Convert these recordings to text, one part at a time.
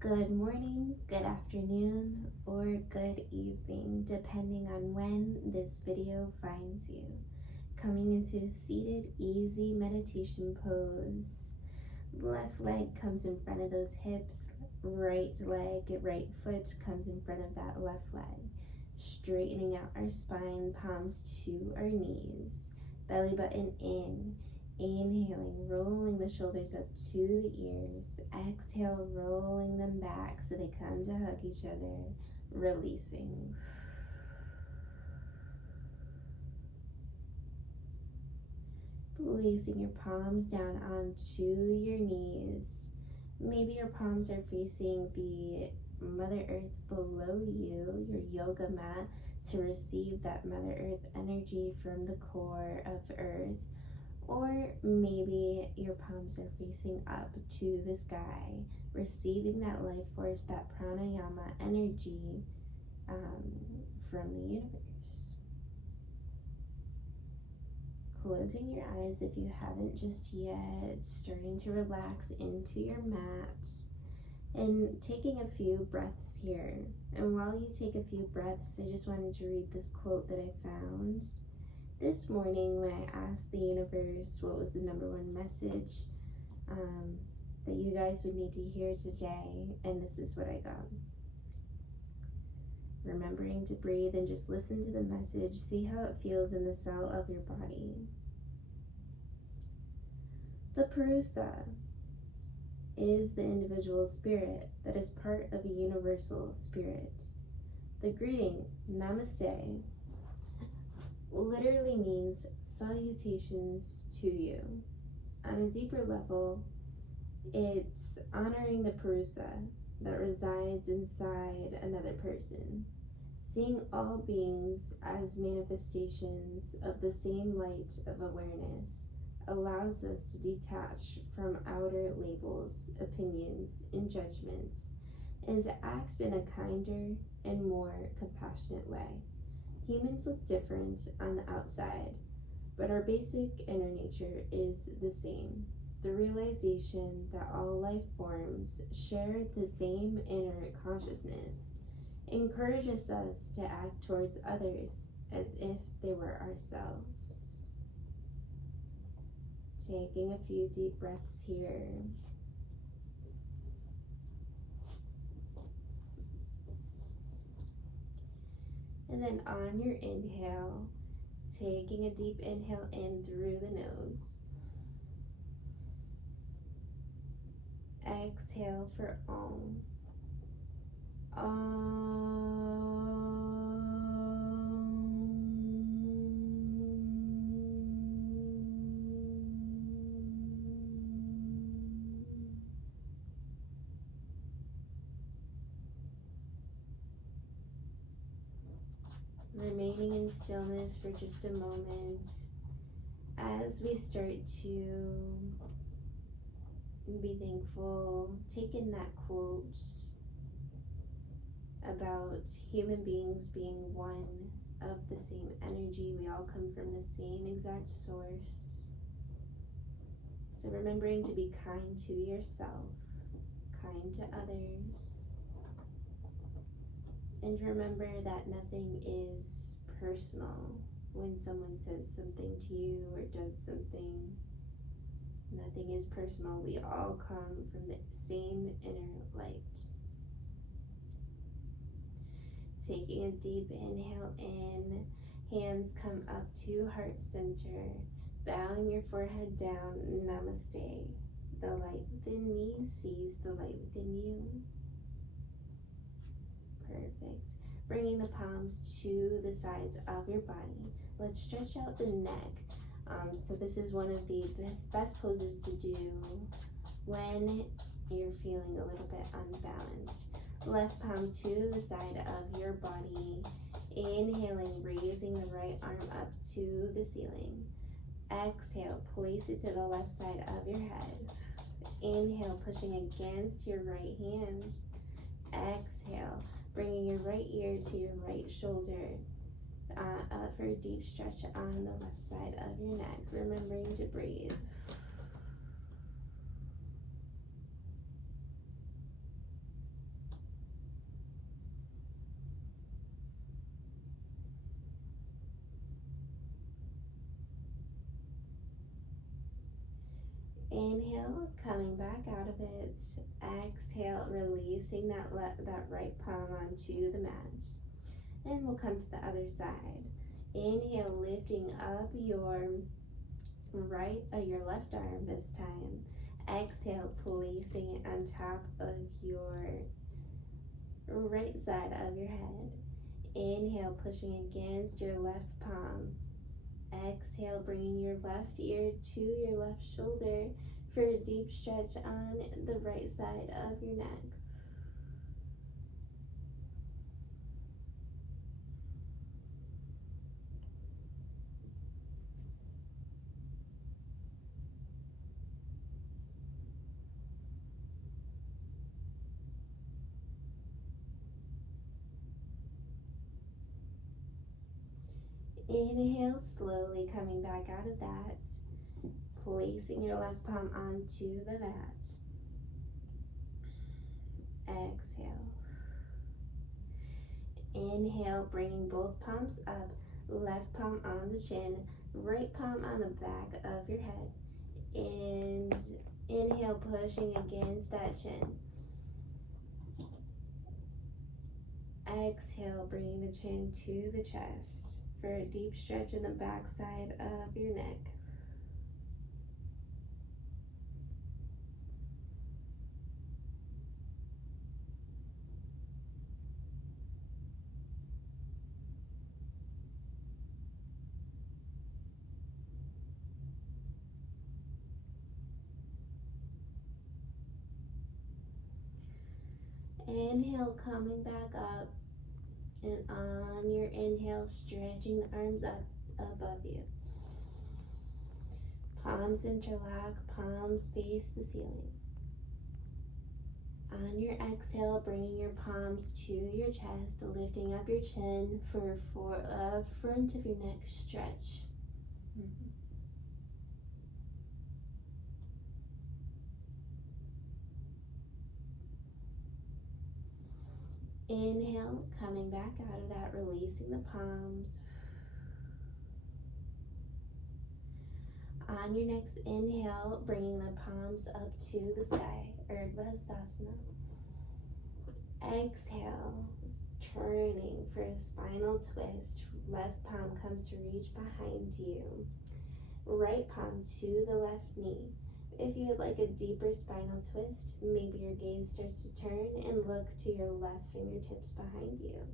Good morning, good afternoon, or good evening, depending on when this video finds you. Coming into seated, easy meditation pose. Left leg comes in front of those hips, right foot comes in front of that left leg. Straightening out our spine, palms to our knees, belly button in. Inhaling, rolling the shoulders up to the ears. Exhale, rolling them back so they come to hug each other. Releasing. Placing your palms down onto your knees. Maybe your palms are facing the Mother Earth below you, your yoga mat, to receive that Mother Earth energy from the core of Earth. Or maybe your palms are facing up to the sky, receiving that life force, that pranayama energy from the universe. Closing your eyes if you haven't just yet, starting to relax into your mat, and taking a few breaths here. And while you take a few breaths, I just wanted to read this quote that I found this morning when I asked the universe what was the number one message that you guys would need to hear today, and this is what I got. Remembering to breathe and just listen to the message, see how it feels in the cell of your body. The Purusa is the individual spirit that is part of a universal spirit. The greeting, Namaste, literally means salutations to you. On a deeper level, it's honoring the Purusa that resides inside another person. Seeing all beings as manifestations of the same light of awareness allows us to detach from outer labels, opinions, and judgments, and to act in a kinder and more compassionate way. Humans look different on the outside, but our basic inner nature is the same. The realization that all life forms share the same inner consciousness encourages us to act towards others as if they were ourselves. Taking a few deep breaths here. And then on your inhale, taking a deep inhale in through the nose. Exhale for Om. Remaining in stillness for just a moment as we start to be thankful. Take in that quote about human beings being one of the same energy. We all come from the same exact source. So remembering to be kind to yourself, kind to others, and remember that nothing is personal when someone says something to you or does something. Nothing is personal. We all come from the same inner light. Taking a deep inhale in, hands come up to heart center, bowing your forehead down, Namaste. The light within me sees the light within you. Perfect. Bringing the palms to the sides of your body. Let's stretch out the neck. So this is one of the best poses to do when you're feeling a little bit unbalanced. Left palm to the side of your body. Inhaling, raising the right arm up to the ceiling. Exhale, place it to the left side of your head. Inhale, pushing against your right hand. Exhale, bringing your right ear to your right shoulder. For a deep stretch on the left side of your neck, remembering to breathe. Inhale, coming back out of it. Exhale, releasing that right palm onto the mat. And we'll come to the other side. Inhale, lifting up your left arm this time. Exhale, placing it on top of your right side of your head. Inhale, pushing against your left palm. Exhale, bringing your left ear to your left shoulder for a deep stretch on the right side of your neck. Inhale, slowly coming back out of that, placing your left palm onto the mat. Exhale. Inhale, bringing both palms up, left palm on the chin, right palm on the back of your head. And inhale, pushing against that chin. Exhale, bringing the chin to the chest for a deep stretch in the back side of your neck. Inhale, coming back up, and on your inhale, stretching the arms up above you. Palms interlock, palms face the ceiling. On your exhale, bringing your palms to your chest, lifting up your chin for a front of your neck stretch. Inhale, coming back out of that, releasing the palms. On your next inhale, bringing the palms up to the sky, Urdhva Hastasana. Exhale, turning for a spinal twist. Left palm comes to reach behind you. Right palm to the left knee. If you would like a deeper spinal twist, maybe your gaze starts to turn and look to your left fingertips behind you.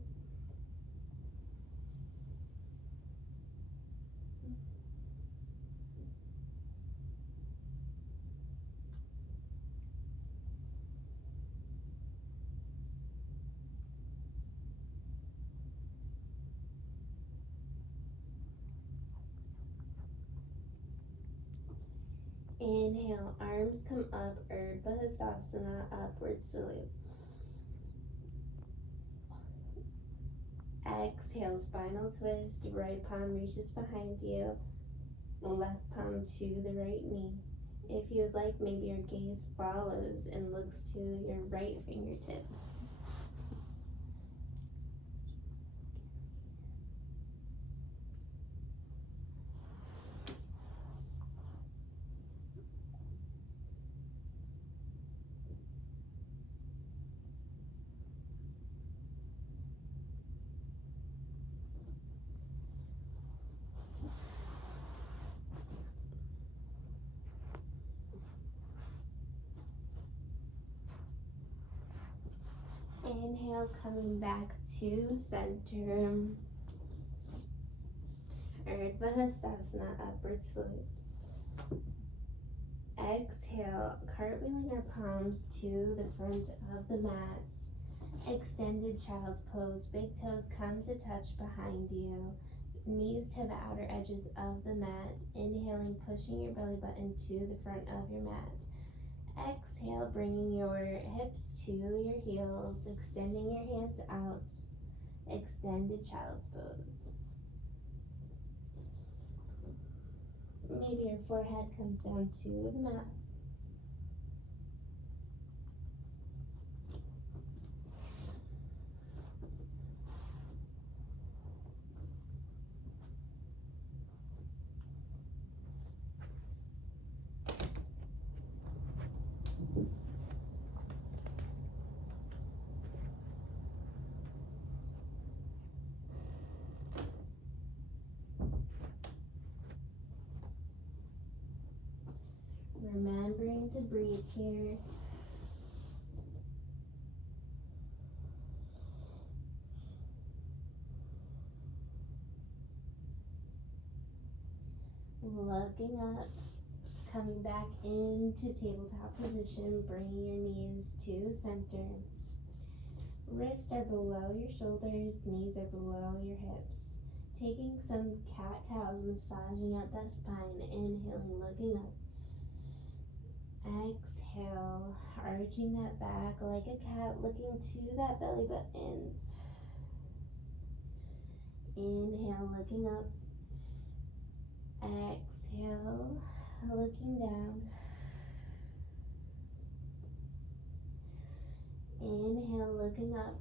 Inhale, arms come up, Urdhva Hastasana, upward salute. Exhale, spinal twist, right palm reaches behind you, left palm to the right knee. If you would like, maybe your gaze follows and looks to your right fingertips. Inhale, coming back to center. Urdhva Hastasana, upward salute. Exhale, cartwheeling our palms to the front of the mat. Extended child's pose. Big toes come to touch behind you. Knees to the outer edges of the mat. Inhaling, pushing your belly button to the front of your mat. Exhale, bringing your hips to your heels, extending your hands out. Extended child's pose. Maybe your forehead comes down to the mat. here. Looking up, coming back into tabletop position, bringing your knees to center. Wrists are below your shoulders, knees are below your hips. Taking some cat-cows, massaging out that spine, inhaling, looking up. Exhale, arching that back like a cat, looking to that belly button. Inhale, looking up. Exhale, looking down. Inhale, looking up.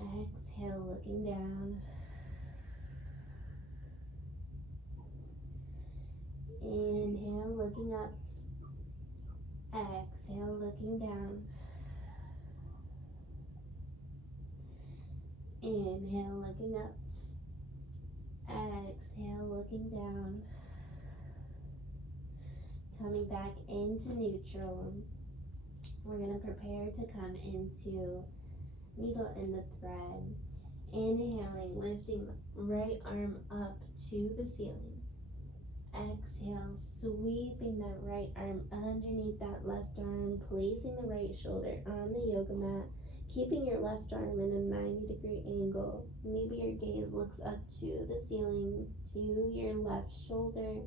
Exhale, looking down. Inhale, looking up. Exhale, looking down. Inhale, looking up. Exhale, looking down. Coming back into neutral. We're going to prepare to come into needle in the thread. Inhaling, lifting right arm up to the ceiling. Exhale, sweeping that right arm underneath that left arm, placing the right shoulder on the yoga mat, keeping your left arm in a 90-degree angle. Maybe your gaze looks up to the ceiling, to your left shoulder.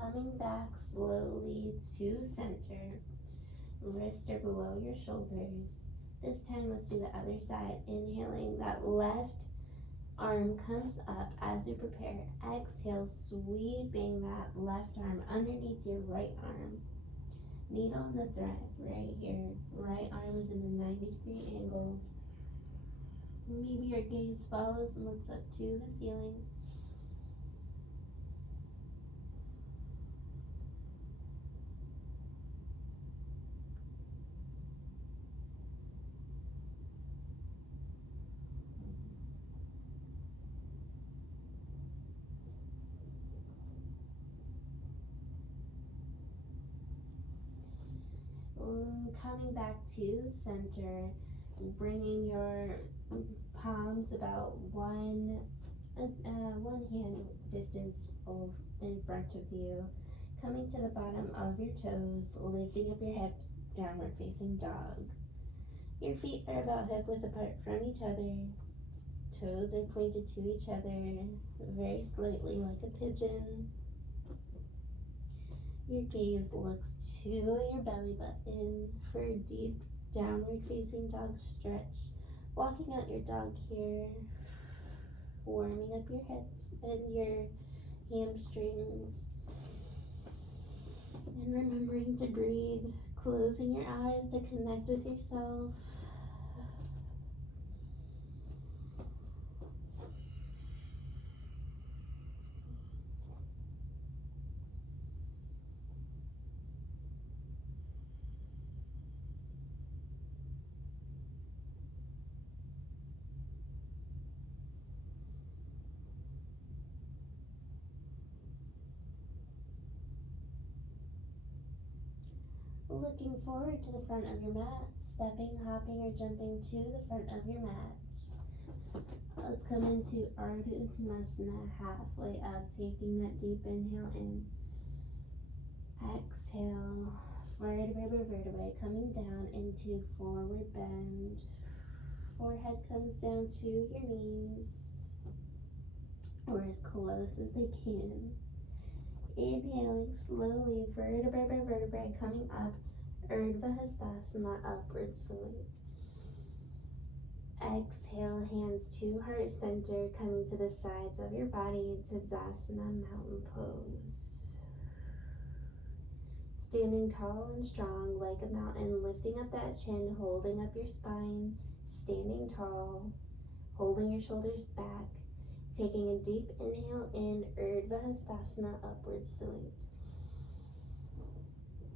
Coming back slowly to center. Wrists are below your shoulders. This time, let's do the other side. Inhaling, that left arm comes up as you prepare. Exhale, sweeping that left arm underneath your right arm. Needle in the thread right here. Right arm is in a 90-degree angle. Maybe your gaze follows and looks up to the ceiling. Coming back to center, bringing your palms about one hand distance in front of you. Coming to the bottom of your toes, lifting up your hips, downward facing dog. Your feet are about hip width apart from each other. Toes are pointed to each other, very slightly like a pigeon. Your gaze looks to your belly button for a deep downward facing dog stretch. Walking out your dog here, warming up your hips and your hamstrings. And remembering to breathe, closing your eyes to connect with yourself. Looking forward to the front of your mat, stepping, hopping, or jumping to the front of your mat. Let's come into Ardha Uttanasana, halfway up, taking that deep inhale in. Exhale, vertebrae by vertebrae, coming down into forward bend. Forehead comes down to your knees, or as close as they can. Inhaling slowly, vertebrae by vertebrae, coming up, Urdhva Hastasana, upward salute. Exhale, hands to heart center, coming to the sides of your body, Tadasana, mountain pose. Standing tall and strong like a mountain, lifting up that chin, holding up your spine, standing tall, holding your shoulders back. Taking a deep inhale in, Urdhva Hastasana, upward salute.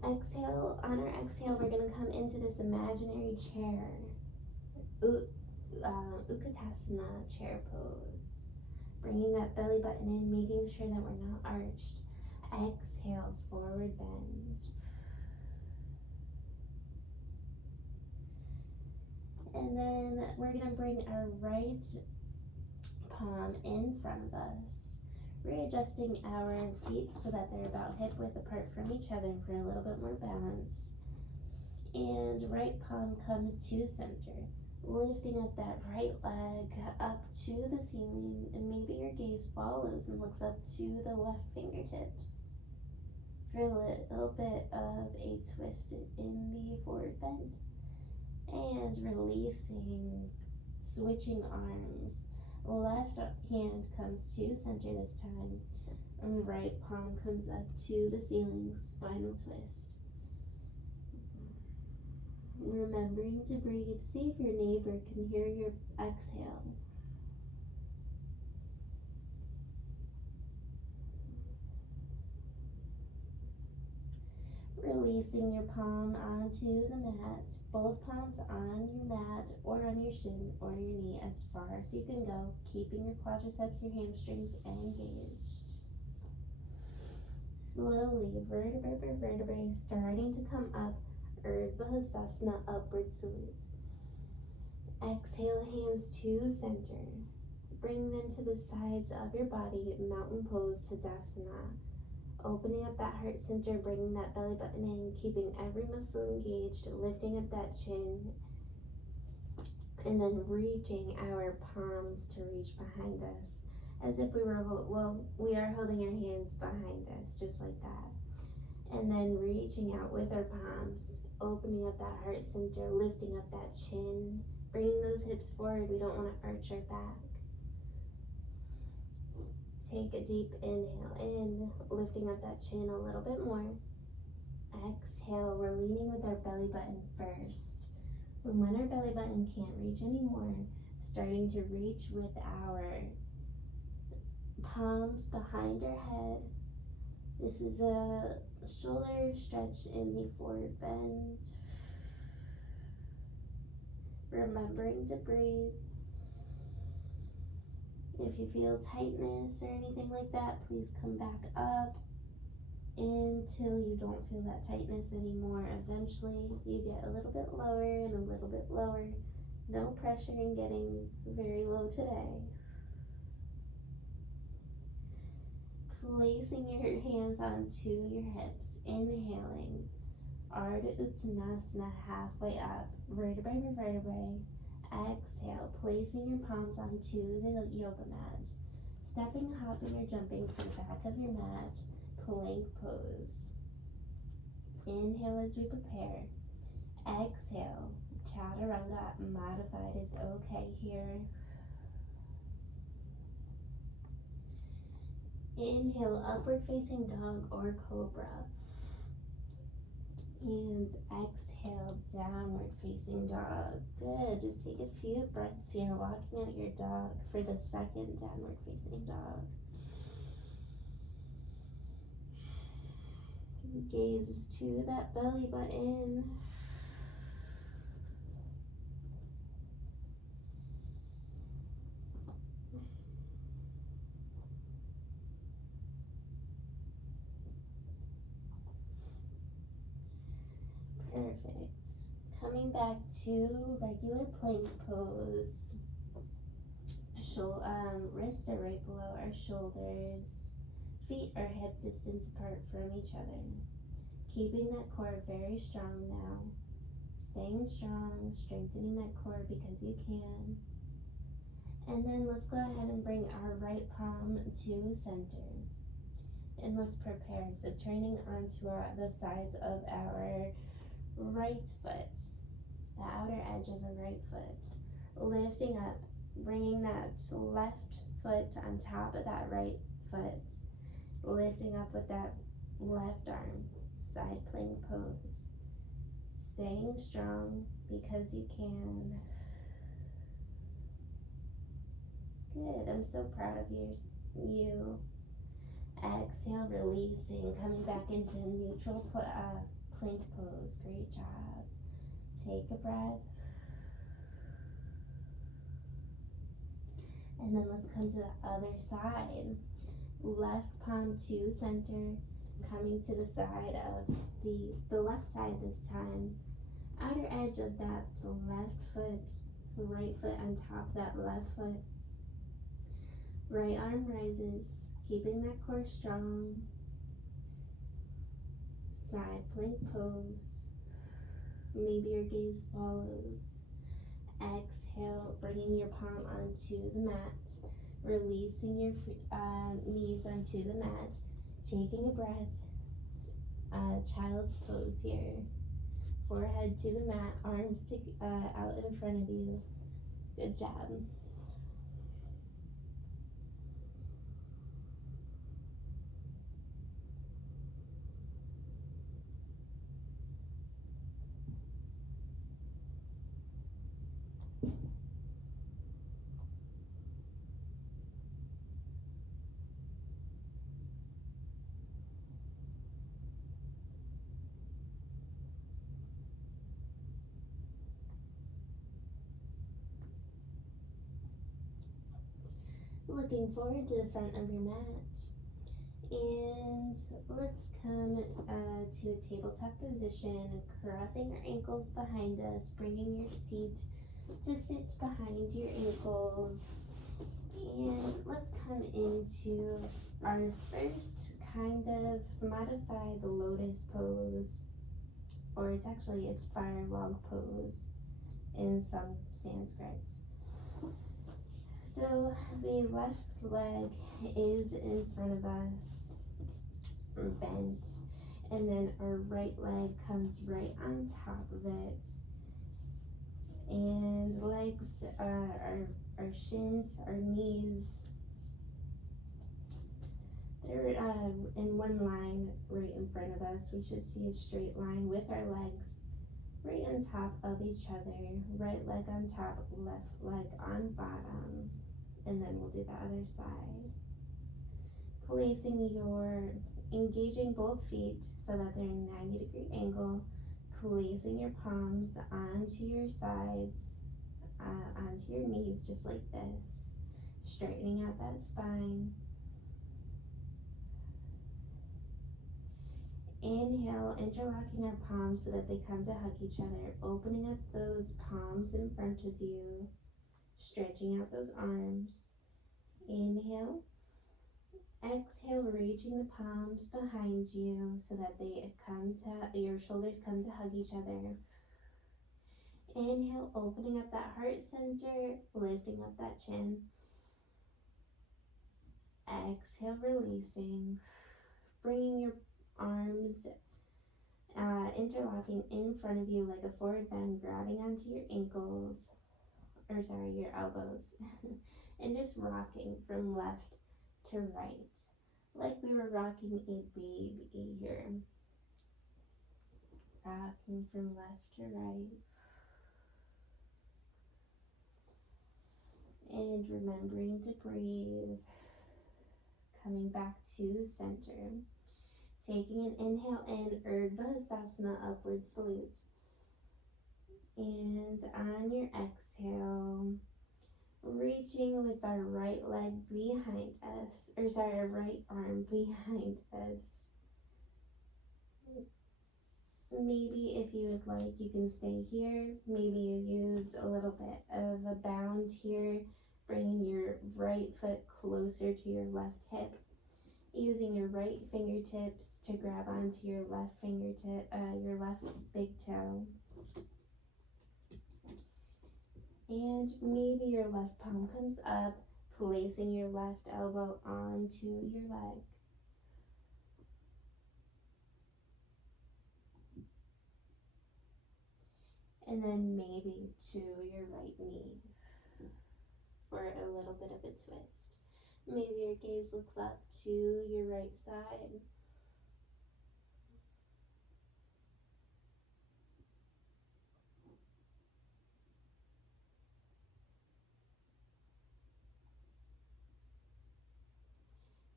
Exhale. On our exhale, we're going to come into this imaginary chair. Utkatasana chair pose. Bringing that belly button in, making sure that we're not arched. Exhale, forward bend. And then we're going to bring our right palm in front of us, readjusting our feet so that they're about hip width apart from each other for a little bit more balance. And right palm comes to center, lifting up that right leg up to the ceiling, and maybe your gaze follows and looks up to the left fingertips for a little bit of a twist in the forward bend. And releasing, switching arms. Left hand comes to center this time, and right palm comes up to the ceiling, spinal twist. Remembering to breathe. See if your neighbor can hear your exhale. Releasing your palm onto the mat, both palms on your mat or on your shin or your knee as far as you can go, keeping your quadriceps, your hamstrings engaged. Slowly, vertebrae by vertebrae, starting to come up, Urdhva Hastasana, upward salute. Exhale, hands to center. Bring them to the sides of your body, mountain pose, Tadasana. Opening up that heart center, bringing that belly button in, keeping every muscle engaged, lifting up that chin, and then reaching our palms to reach behind us, as if we were, we are holding our hands behind us, just like that. And then reaching out with our palms, opening up that heart center, lifting up that chin, bringing those hips forward. We don't want to arch our back. Take a deep inhale in, lifting up that chin a little bit more. Exhale, we're leaning with our belly button first. And when our belly button can't reach anymore, starting to reach with our palms behind our head. This is a shoulder stretch in the forward bend. Remembering to breathe. If you feel tightness or anything like that, please come back up until you don't feel that tightness anymore. Eventually, you get a little bit lower and a little bit lower. No pressure in getting very low today. Placing your hands onto your hips, inhaling. Ardha Uttanasana, halfway up, vertebrae by vertebrae. Exhale, placing your palms onto the yoga mat. Stepping, hopping, or jumping to the back of your mat, plank pose. Inhale as we prepare. Exhale, chaturanga modified is okay here. Inhale, upward facing dog or cobra. And exhale, downward facing dog. Good, just take a few breaths here, walking out your dog for the second downward facing dog. Gaze to that belly button. Perfect. Coming back to regular plank pose. Wrists are right below our shoulders. Feet are hip distance apart from each other. Keeping that core very strong now. Staying strong, strengthening that core because you can. And then let's go ahead and bring our right palm to center. And let's prepare. So turning onto the sides of our right foot, the outer edge of the right foot, lifting up, bringing that left foot on top of that right foot, lifting up with that left arm, side plank pose, staying strong because you can. Good, I'm so proud of you. Exhale, releasing, coming back into neutral plank pose. Great job. Take a breath. And then let's come to the other side. Left palm to center, coming to the side of the left side this time. Outer edge of that left foot, right foot on top of that left foot. Right arm rises, keeping that core strong. Side plank pose. Maybe your gaze follows. Exhale, bringing your palm onto the mat, releasing your knees onto the mat, taking a breath. Child's pose here. Forehead to the mat, arms out in front of you. Good job. Looking forward to the front of your mat. And let's come to a tabletop position, crossing our ankles behind us, bringing your seat to sit behind your ankles. And let's come into our first kind of modified lotus pose, or it's fire log pose in some Sanskrits. So the left leg is in front of us, bent, and then our right leg comes right on top of it. And legs, our shins, our knees, they're in one line right in front of us. We should see a straight line with our legs right on top of each other. Right leg on top, left leg on bottom. And then we'll do the other side. Engaging both feet so that they're in a 90-degree angle. Placing your palms onto your sides, onto your knees, just like this. Straightening out that spine. Inhale, interlocking our palms so that they come to hug each other. Opening up those palms in front of you. Stretching out those arms. Inhale. Exhale, reaching the palms behind you so that your shoulders come to hug each other. Inhale, opening up that heart center, lifting up that chin. Exhale, releasing. Bringing your arms interlocking in front of you like a forward bend, grabbing onto your your elbows, and just rocking from left to right, like we were rocking a baby here. Rocking from left to right. And remembering to breathe. Coming back to center. Taking an inhale in, Urdhva upward salute. And on your exhale, reaching with our right leg behind us, our right arm behind us. Maybe if you would like, you can stay here. Maybe you use a little bit of a bound here, bringing your right foot closer to your left hip. Using your right fingertips to grab onto your left fingertip, your left big toe. And maybe your left palm comes up, placing your left elbow onto your leg. And then maybe to your right knee for a little bit of a twist. Maybe your gaze looks up to your right side.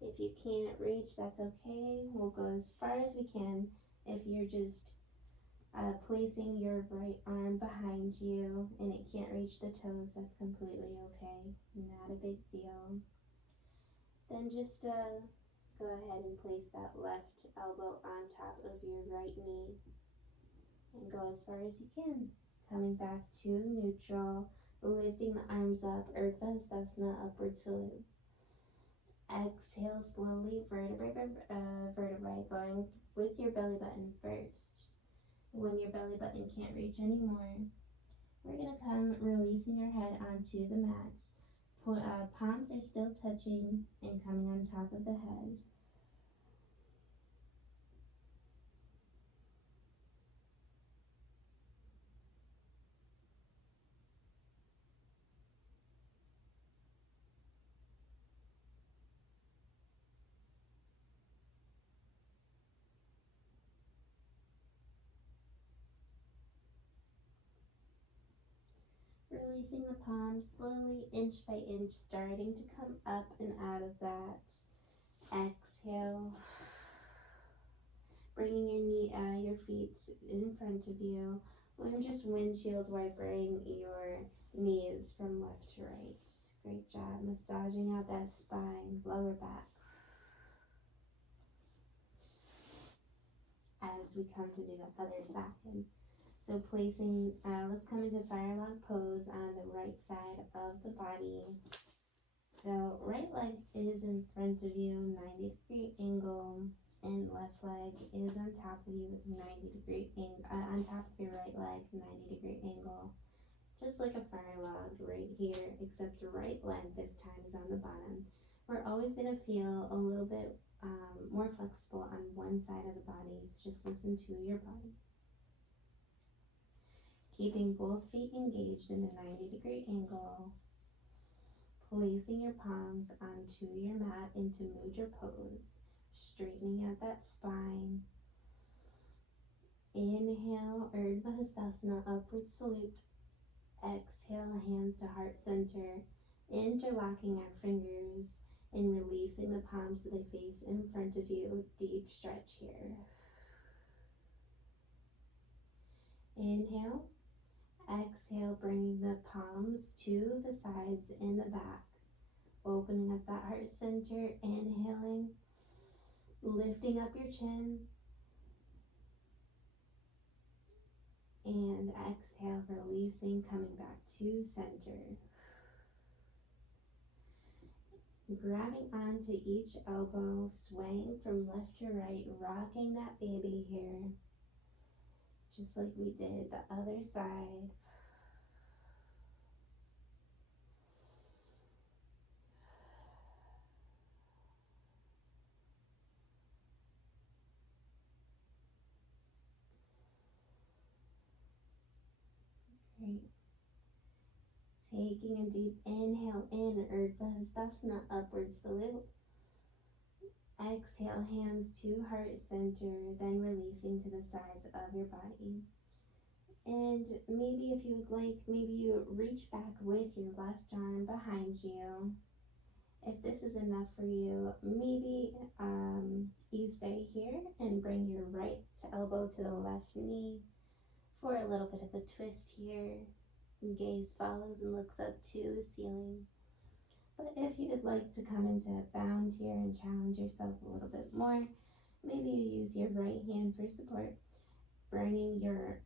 If you can't reach, that's okay. We'll go as far as we can. If you're just Placing your right arm behind you and it can't reach the toes, that's completely okay. Not a big deal. Then just go ahead and place that left elbow on top of your right knee and go as far as you can. Coming back to neutral, lifting the arms up, Urdhva Hastasana, upward salute. Exhale slowly, vertebrae by vertebrae, going with your belly button first. When your belly button can't reach anymore, we're going to come releasing our head onto the mat. Palms are still touching and coming on top of the head. Releasing the palms slowly, inch by inch, starting to come up and out of that. Exhale. Bringing your feet in front of you. I'm just windshield wipering your knees from left to right. Great job. Massaging out that spine, lower back. As we come to do the other side. So placing, let's come into fire log pose on the right side of the body. So right leg is in front of you, 90-degree angle, and left leg is on top of you, 90-degree angle, on top of your right leg, 90-degree angle. Just like a fire log right here, except the right leg this time is on the bottom. We're always going to feel a little bit more flexible on one side of the body, so just listen to your body. Keeping both feet engaged in the 90-degree angle. Placing your palms onto your mat into mudra pose. Straightening out that spine. Inhale, Urdhva Hastasana, upward salute. Exhale, hands to heart center. Interlocking our fingers and releasing the palms so they face in front of you. Deep stretch here. Inhale. Exhale, bringing the palms to the sides and the back. Opening up that heart center, inhaling, lifting up your chin. And exhale, releasing, coming back to center. Grabbing onto each elbow, swaying from left to right, rocking that baby here. Just like we did the other side. Great. Taking a deep inhale in, Urdhva Hastasana, upward salute. Exhale, hands to heart center, then releasing to the sides of your body. And maybe if you would like, maybe you reach back with your left arm behind you. If this is enough for you, maybe you stay here and bring your right elbow to the left knee for a little bit of a twist here. Gaze follows and looks up to the ceiling. But if you would like to come into a bound here and challenge yourself a little bit more, maybe you use your right hand for support, bringing your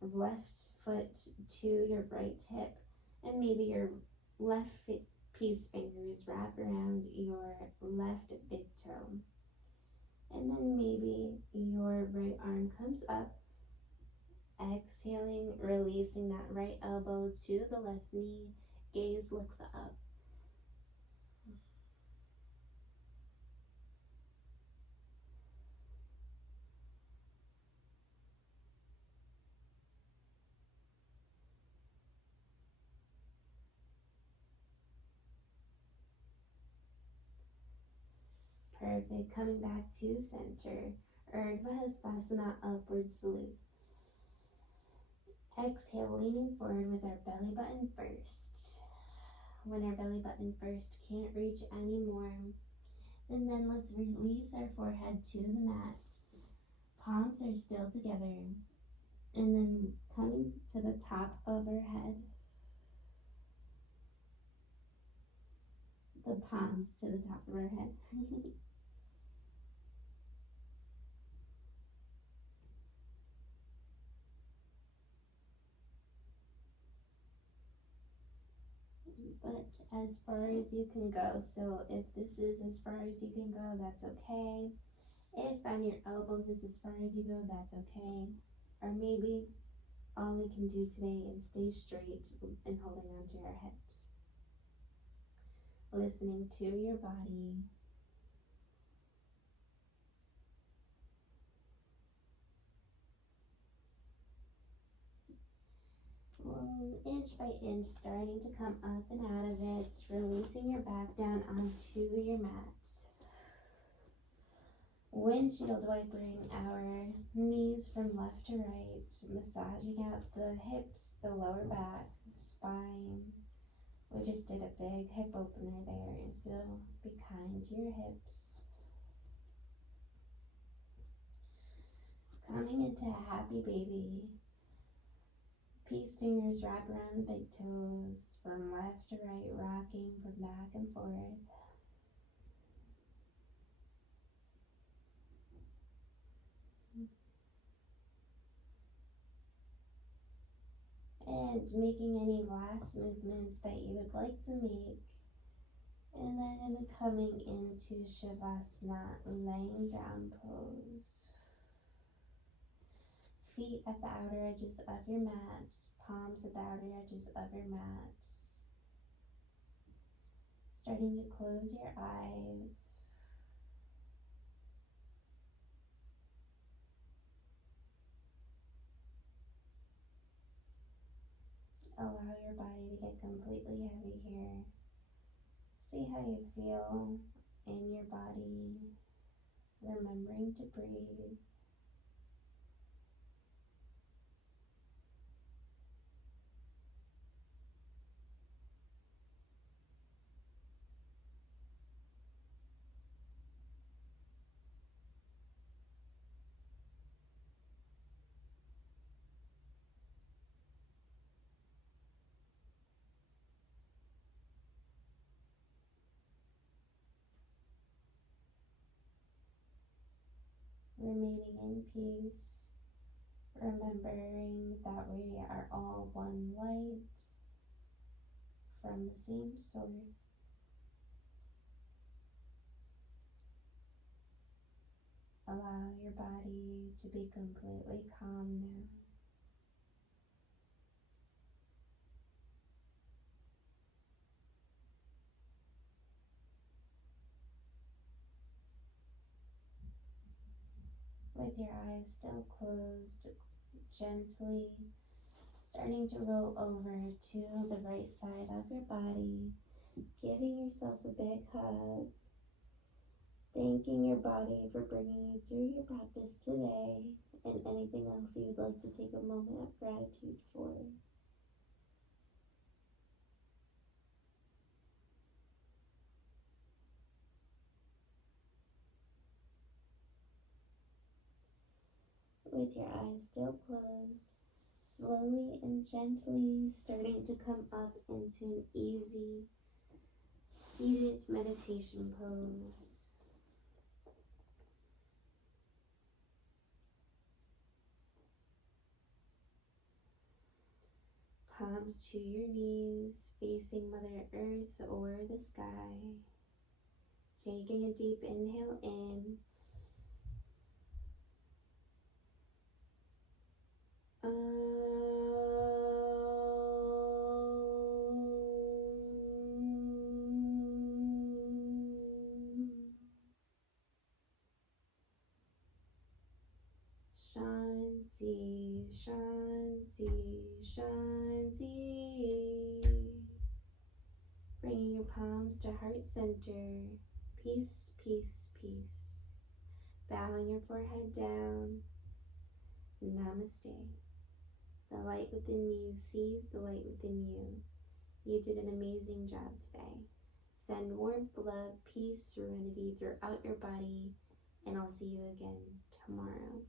left foot to your right hip, and maybe your left peace fingers wrap around your left big toe. And then maybe your right arm comes up, exhaling, releasing that right elbow to the left knee, gaze looks up. Perfect. Coming back to center. Urdhva Hastasana, upward salute. Exhale, leaning forward with our belly button first. When our belly button first can't reach anymore, and then let's release our forehead to the mat. Palms are still together. And then coming to the top of our head, the palms to the top of our head. But as far as you can go, so if this is as far as you can go, that's okay. If on your elbows is as far as you go, that's okay. Or maybe all we can do today is stay straight and holding on to our hips. Listening to your body. Inch by inch, starting to come up and out of it, releasing your back down onto your mat. Windshield wipering our knees from left to right, massaging out the hips, the lower back, spine. We just did a big hip opener there, so be kind to your hips. Coming into a happy baby. Peace fingers wrap around the big toes, from left to right, rocking from back and forth. And making any last movements that you would like to make. And then coming into Shavasana, laying down pose. Feet at the outer edges of your mat, palms at the outer edges of your mat. Starting to close your eyes. Allow your body to get completely heavy here. See how you feel in your body, remembering to breathe. Remaining in peace, remembering that we are all one light from the same source. Allow your body to be completely calm now. With your eyes still closed, gently starting to roll over to the right side of your body, giving yourself a big hug, thanking your body for bringing you through your practice today, and anything else you'd like to take a moment of gratitude for. With your eyes still closed, slowly and gently starting to come up into an easy seated meditation pose. Palms to your knees, facing Mother Earth or the sky. Taking a deep inhale in. Shanti, Shanti, Shanti. Bringing your palms to heart center. Peace, peace, peace. Bowing your forehead down. Namaste. The light within me sees the light within you. You did an amazing job today. Send warmth, love, peace, serenity throughout your body, and I'll see you again tomorrow.